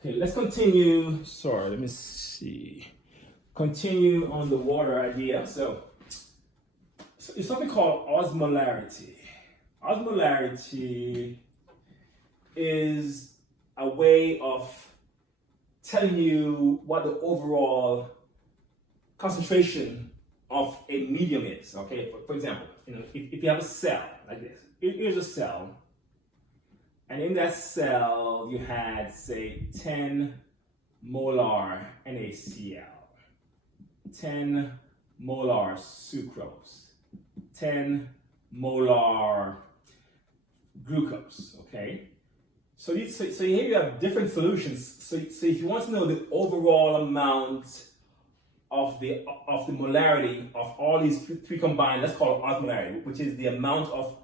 Okay, let's continue. Sorry, let me see. Continue on the water idea. So it's something called osmolarity. Osmolarity is a way of telling you what the overall concentration of a medium is. Okay, for example, if you have a cell like this, here's a cell, and in that cell you had, say, 10 molar NaCl, 10 molar sucrose, 10 molar glucose. Okay, so here you have different solutions. So if you want to know the overall amount of the molarity of all these three combined, let's call it osmolarity, which is the amount of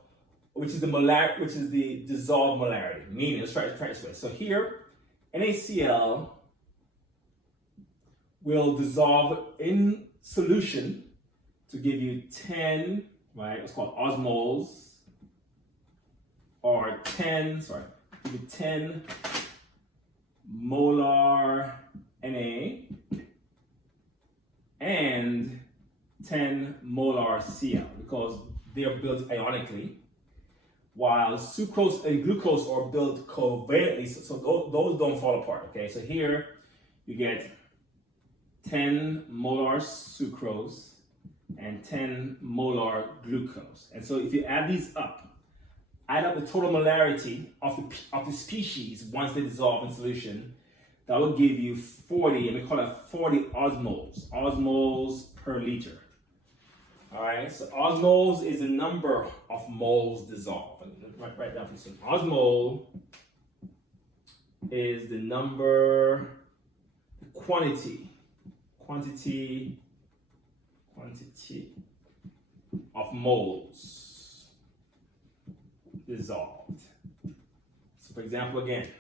which is the dissolved molarity. Meaning, let's try this way. So here, NaCl will dissolve in solution to give you 10, right? It's called osmoles, or 10 molar Na and 10 molar Cl, because they are built ionically, while sucrose and glucose are built covalently, so those don't fall apart. Okay, so here you get 10 molar sucrose and 10 molar glucose, and so if you add these up, add up the total molarity of the species once they dissolve in solution, that will give you 40, and we call it 40 osmoles per liter. All right, so osmoles is the number of moles dissolved. Write down for some. Osmole is the number, quantity of moles dissolved. So for example, again,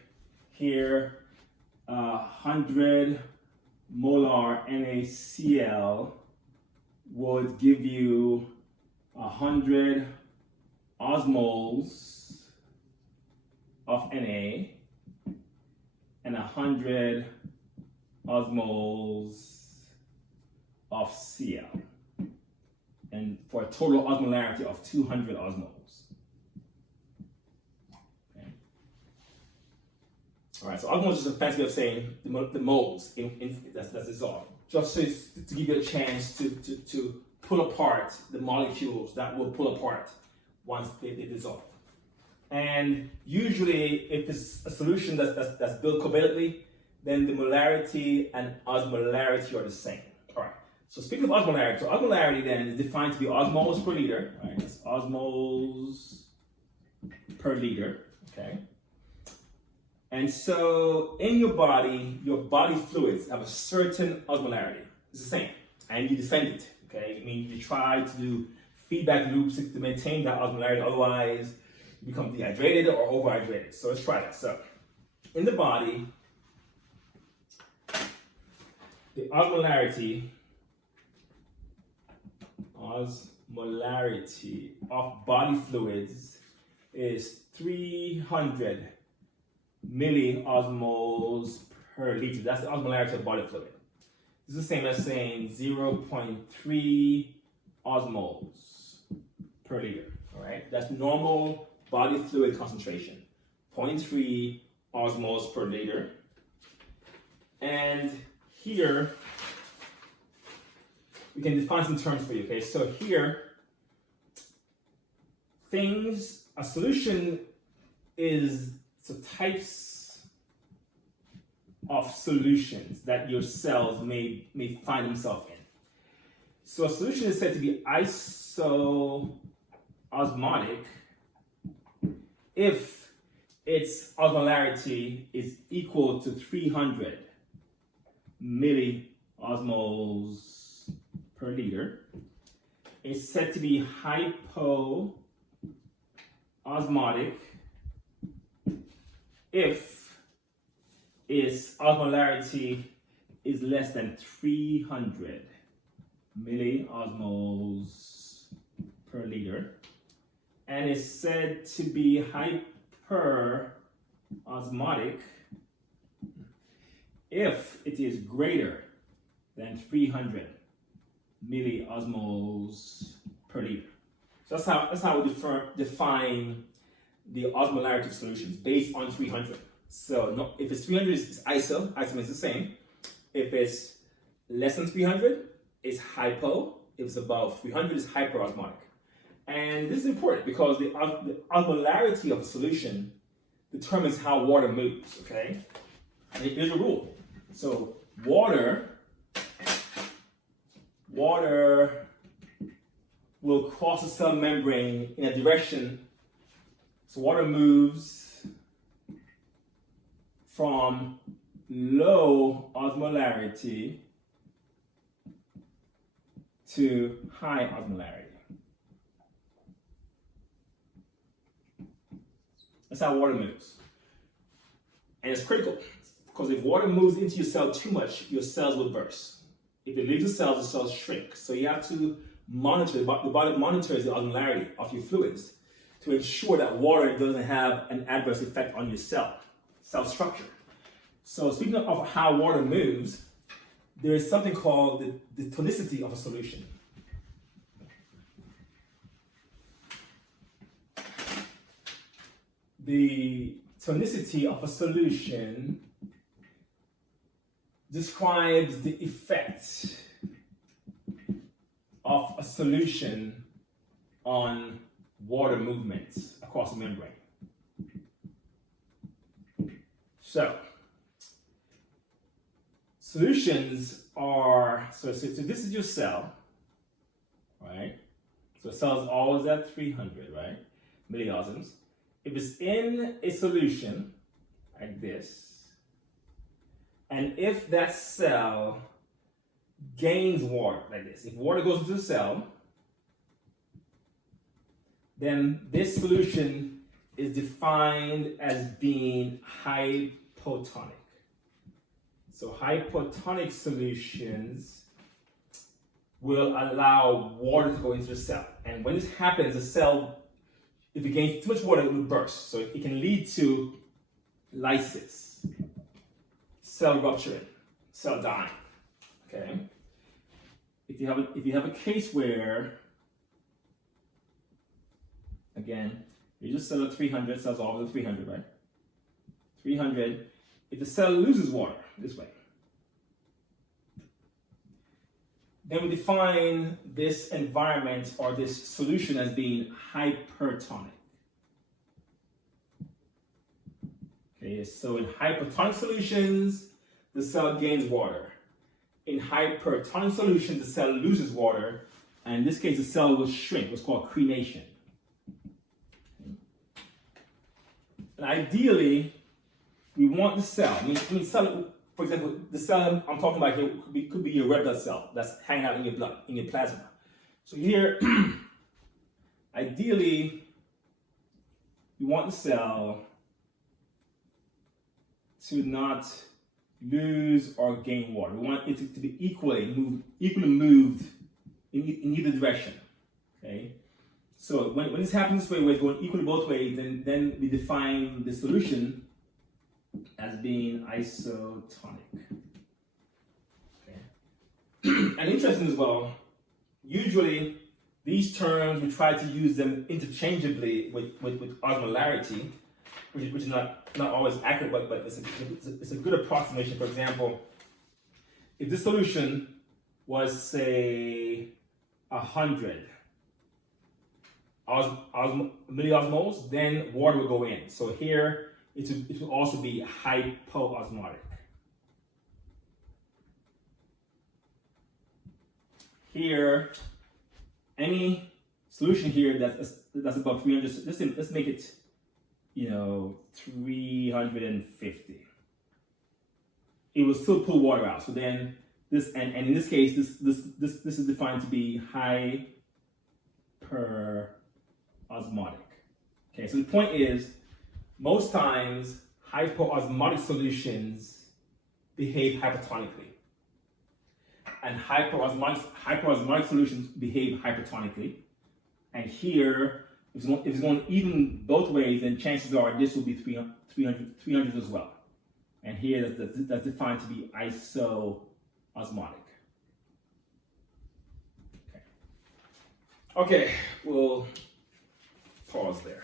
here, 100 molar NaCl would give you 100 osmoles of Na and 100 osmoles of Cl, and for a total osmolarity of 200 osmoles. Okay. All right, so osmoles is just a fancy way of saying the moles that's dissolved, just to give you a chance to pull apart the molecules that will pull apart once they dissolve. And usually, if it's a solution that's built covalently, then the molarity and osmolarity are the same. All right. So speaking of osmolarity, so osmolarity then is defined to be osmoles per liter. Right? It's osmoles per liter. Okay. And so in your body fluids have a certain osmolarity. It's the same, and you defend it. Okay. I mean, you try to do feedback loops to maintain that osmolarity. Otherwise, you become dehydrated or overhydrated. So let's try that. So in the body, the osmolarity of body fluids is 300 milliosmoles per liter. That's the osmolarity of body fluid. This is the same as saying 0.3 osmoles per liter. All right, that's normal body fluid concentration, 0.3 osmoles per liter. And here we can define some terms for you. Okay, so here, a solution is the types of solutions that your cells may find themselves in. So a solution is said to be isoosmotic if its osmolarity is equal to 300 milliosmoles per liter. It's said to be hypoosmotic if its osmolarity is less than 300 milliosmoles per liter, and is said to be hyperosmotic if it is greater than 300 milliosmoles per liter. So that's how we define the osmolarity of solutions based on 300. So no, if it's 300, it's iso. Iso means the same. If it's less than 300, it's hypo. If it's above 300, it's hyperosmotic. And this is important because the osmolarity of a solution determines how water moves, okay? And here's a rule. So water will cross the cell membrane in a direction. So water moves from low osmolarity to high osmolarity. That's how water moves. And it's critical because if water moves into your cell too much, your cells will burst. If it leaves the cells shrink. So you have to monitor, the body monitors the osmolarity of your fluids to ensure that water doesn't have an adverse effect on your cell structure. So speaking of how water moves, there is something called the tonicity of a solution. The tonicity of a solution describes the effect of a solution on water movements across the membrane. So, solutions are, so this is your cell, right? So cell is always at 300, right? Milliosms. If it's in a solution like this, and if that cell gains water like this, if water goes into the cell, then this solution is defined as being hypotonic. So hypotonic solutions will allow water to go into the cell. And when this happens, the cell, if it gains too much water, it will burst. So it can lead to lysis, cell rupturing, cell dying. Okay. If you have a case where, again, you just cell at 300, cells all over 300, right? 300. If the cell loses water this way, then we define this environment or this solution as being hypertonic. Okay, so in hypertonic solutions, the cell gains water. In hypertonic solutions, the cell loses water, and in this case, the cell will shrink, what's called crenation. And ideally, we want the cell. I mean, cell, for example, the cell I'm talking about here could be your red blood cell that's hanging out in your blood, in your plasma. So here, ideally, we want the cell to not lose or gain water. We want it to be equally moved in either direction. Okay. So when this happens this way, where it's going equally both ways, then we define the solution as being isotonic. Okay. And interesting as well, usually these terms, we try to use them interchangeably with osmolarity, which is not always accurate, but it's a good approximation. For example, if this solution was, say, 100 milliosmoles, then water will go in. So here, it will also be hypoosmotic. Here, any solution here that's above 300, let's make it, 350. It will still pull water out. So then this, and in this case, this is defined to be hyperosmotic. Okay, so the point is, most times, hypoosmotic solutions behave hypertonically. And hyperosmotic solutions behave hypertonically. And here, if it's going even both ways, then chances are this will be 300 as well. And here that's defined to be iso-osmotic. Okay, we'll pause there.